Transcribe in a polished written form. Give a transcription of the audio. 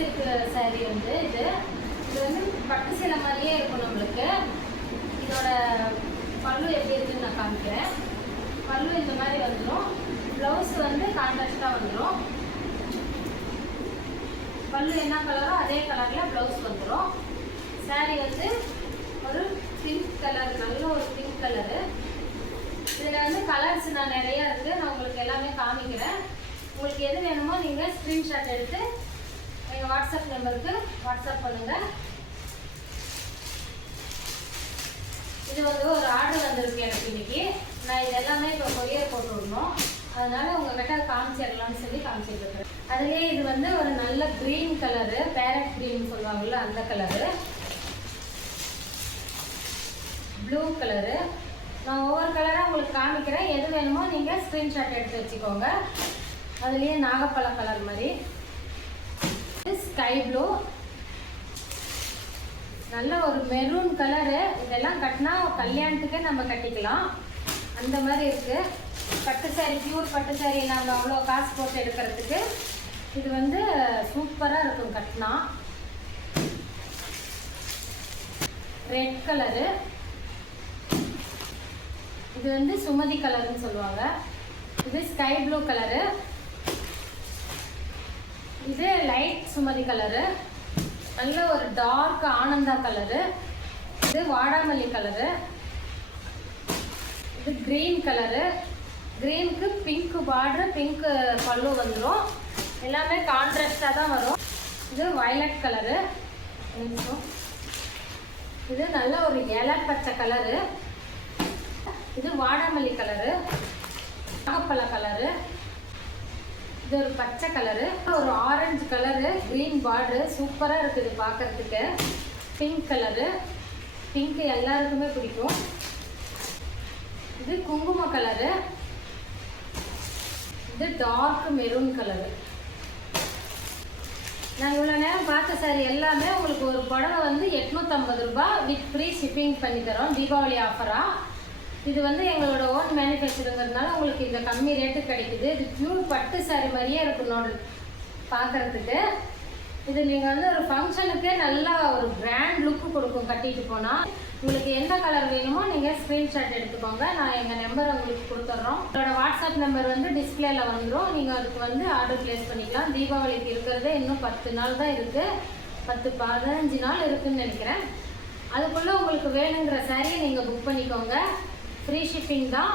Silk sari வந்து இது வந்து பட்டு சேலை மாதிரியே இருக்கும் நம்மளுக்கு. இதோட பல்லு எப்படி இருக்குன்னு நான் காமிக்கிறேன். பல்லு இந்த மாதிரி வந்துடும். ப்ளவுஸ் வந்து கான்ட்ராஸ்டாக வந்துடும். பல்லு என்ன கலரோ அதே கலரில் ப்ளவுஸ் வந்துடும். சாரீ வந்து ஒரு பிங்க் கலர், நல்ல ஒரு பிங்க் கலரு. இதில் வந்து கலர்ஸ் நான் நிறையா இருக்குது, நான் உங்களுக்கு எல்லாமே காமிக்கிறேன். உங்களுக்கு எது வேணுமோ நீங்கள் ஸ்க்ரீன்ஷாட் எடுத்து எங்கள் வாட்ஸ்அப் நம்பருக்கு வாட்ஸ்அப் பண்ணுங்கள். இது வந்து ஒரு ஆர்டர் வந்திருக்கு எனக்கு இன்றைக்கி. நான் இது எல்லாமே இப்போ கொரியர் போட்டு விடணும், அதனால் உங்கள்கிட்ட காமிச்சிடலாம்னு சொல்லி காமிச்சிட்ருக்கேன். அதுலேயே இது வந்து ஒரு நல்ல க்ரீன் கலரு, பேரட் க்ரீன் சொல்லுவாங்கள்ல அந்த கலரு, ப்ளூ கலரு. நான் ஒவ்வொரு கலராக உங்களுக்கு காமிக்கிறேன். எது வேணுமோ நீங்கள் ஸ்க்ரீன்ஷாட் எடுத்து வச்சுக்கோங்க. அதுலேயே நாகப்பழ கலர் மாதிரி, ஸ்கை ப்ளூ, நல்ல ஒரு மெரூன் கலரு. இதெல்லாம் கட்டினா கல்யாணத்துக்கே நம்ம கட்டிக்கலாம், அந்த மாதிரி இருக்குது. பட்டு சாரி, பியூர் பட்டு சாரி நம்ம அவ்வளோ காசு போட்டு எடுக்கிறதுக்கு இது வந்து சூப்பராக இருக்கும் கட்டினா. ரெட் கலரு, இது வந்து சுமதி கலர்னு சொல்லுவாங்க. இது ஸ்கை ப்ளூ கலரு, இது லைட் சுமதி கலரு, நல்ல ஒரு டார்க் ஆனந்தா கலரு. இது வாடாமல்லி கலரு, இது க்ரீன் கலரு. க்ரீனுக்கு பிங்க் பார்டர், பிங்க் பல்லு வந்துடும். எல்லாமே கான்ட்ராஸ்டாக தான் வரும். இது வயலட் கலரு, இது நல்ல ஒரு இலை பச்சை கலரு. இது வாடாமல்லி கலரு, நாகப்பழ கலரு, இது ஒரு பச்சை கலரு, ஒரு ஆரஞ்சு கலரு, க்ரீன் பார்டரு, சூப்பராக இருக்குது பார்க்குறதுக்கு. பிங்க் கலரு, பிங்க் எல்லாருக்குமே பிடிக்கும். இது குங்கும கலரு, இது டார்க் மெரூன் கலரு. நான் இவ்வளோ நேரம் பார்த்த சாரி எல்லாமே உங்களுக்கு ஒரு புடவை வந்து 850 ரூபாய் வித் ஃப்ரீ ஷிப்பிங் பண்ணி தரோம், தீபாவளி ஆஃபராக. இது வந்து எங்களோட ஓன் மேனுஃபேக்சருங்கிறதுனால உங்களுக்கு இந்த கம்மி ரேட்டு கிடைக்குது. இது பியூர் பட்டு சாரி மாதிரியே இருக்கும் நோடு பார்க்குறதுக்கு. இது நீங்கள் வந்து ஒரு ஃபங்க்ஷனுக்கே நல்லா ஒரு கிராண்ட் லுக்கு கொடுக்கும் கட்டிட்டு போனால். உங்களுக்கு எந்த கலர் வேணுமோ நீங்கள் ஸ்க்ரீன்ஷாட் எடுத்துக்கோங்க. நான் எங்கள் நம்பரை உங்களுக்கு கொடுத்துட்றோம். என்னோடய வாட்ஸ்அப் நம்பர் வந்து டிஸ்பிளேல வந்துடும். நீங்கள் அதுக்கு வந்து ஆர்டர் ப்ளேஸ் பண்ணிக்கலாம். தீபாவளிக்கு இருக்கிறதே இன்னும் 10 நாள் தான் இருக்குது, 10-15 நாள் இருக்குதுன்னு நினைக்கிறேன். அதுக்குள்ளே உங்களுக்கு வேணுங்கிற சாரியை நீங்கள் புக் பண்ணிக்கோங்க. ஃப்ரீ ஷிப்பிங் தான்.